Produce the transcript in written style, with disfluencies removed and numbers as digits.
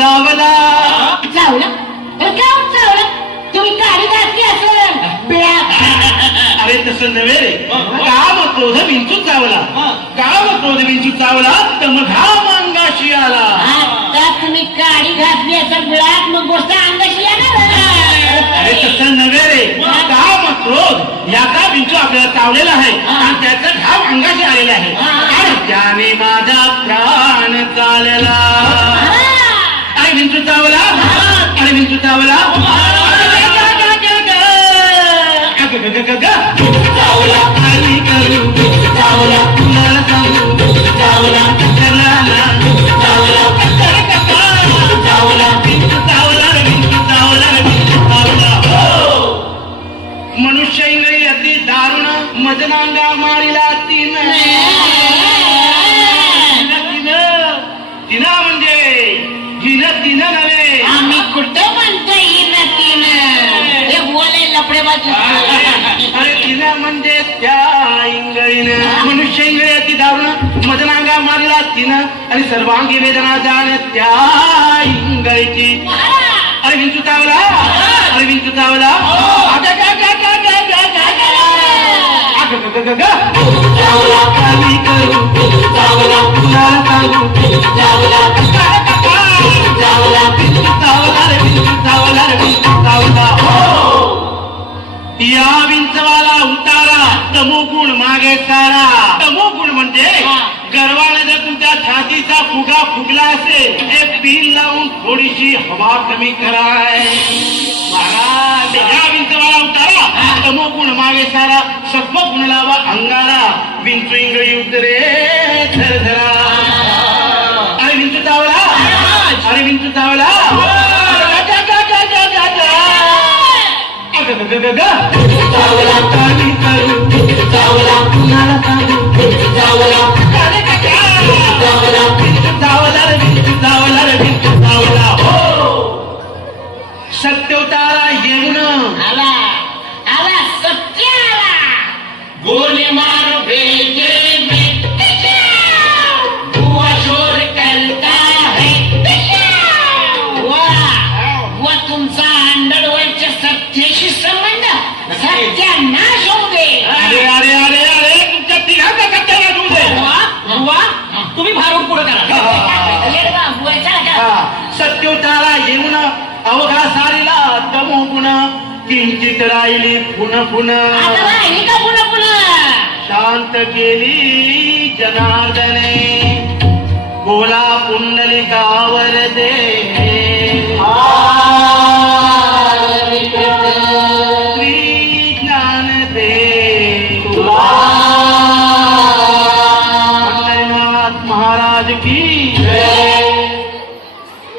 चावला. चावलं तर का चावलं? तुम्ही गाडी घातली असेल बिळात. अरे तसं नव्हे रे, काम क्रोध विंचू चावला. काम क्रोध विंचू चावला तर मग घाम अंगाशी आला. आता तुम्ही गाडी घातली असेल बिळात मग गोष्ट अंगाशी येणार. अरे तसं नव्हे रे, काम क्रोध याचा विंचू आपल्याला चावलेला आहे आणि त्याचा घाम अंगाशी आलेला आहे आणि त्याने माझा प्राण चालला. आणि विंचू चावला आणि विंचू चावला. चावला आणि करू चावला कुणाला सांगू चावला कशाला चावला चावला विंचू चावला विंचू चावला विंचू चावला. मनुष्य इंगळी अति दारुण मदनांगा मारिला तीन. तिन म्हणजे हिन तिन नव्हे. आम्ही कुठं म्हणतो हिन तीन हे बोले लपडे बाजू. अरे तिन म्हणजे त्या इंगळीनं मनुष्य इंगळी अति दारुण मदनांगा मारिला तीन आणि सर्वांगी वेदना जाण त्या इंगळीची. अरे विंचू चावला अरे विंचू चावला. चावला कमी करू चावला कुणाला सांगू चावला चावला विंचू चावला रे विंचू चावला रे विंचू चावला. या विंचवाला उतारा तमोगुण मागे सारा. तमोगुण म्हणजे गर्वाने जर तुमच्या छातीचा फुगा फुगला असेल हे पील लावून थोडीशी हवा कमी कराय. महाराज या विंचवाला उतारा तमोगुण मागे सारा सत्व गुण लावा अंगारा. विंचू इंगळी उतरे झरझरा. अरे विंचू चावला अरे विंचू चावला. चावला कमी करू चावला कुणाला सांगू चावला चावला विंचू चावला रे विंचू चावला रे विंचू चावला. सत्योतारा येऊन आला आला सत्य आला. गोली मार भेजे में हुआ शोर करता है. वा तुमचा अंडरवर्ल्डच्या सत्याशी संबंध सत्यानाश होऊ दे. अरे अरे अरे अरे तुमच्या तिघांचा कट्ट्याला देऊ दे. तुम्ही भारूड पुढे करा. सत्योतारा येऊन अवघा सारीला तमोगुण किंचित राहिली पुन पुन. शांत केली जनार्दने बोला पुंडलिकावर दे.